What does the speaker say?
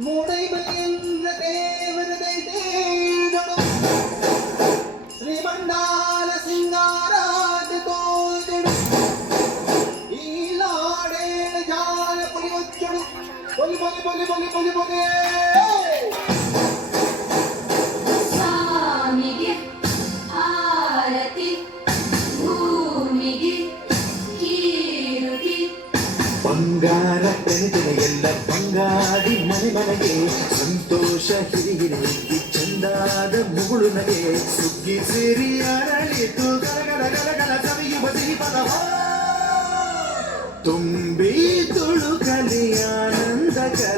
More பங்கார கணிதனை எல்ல பங்காடி மணிமனையே சந்தோஷ ஹிரிகிரி சந்தாத முகுழு நகே சுக்கி சிறி அரளி தும்பி துழு கலி ஆனந்த கலி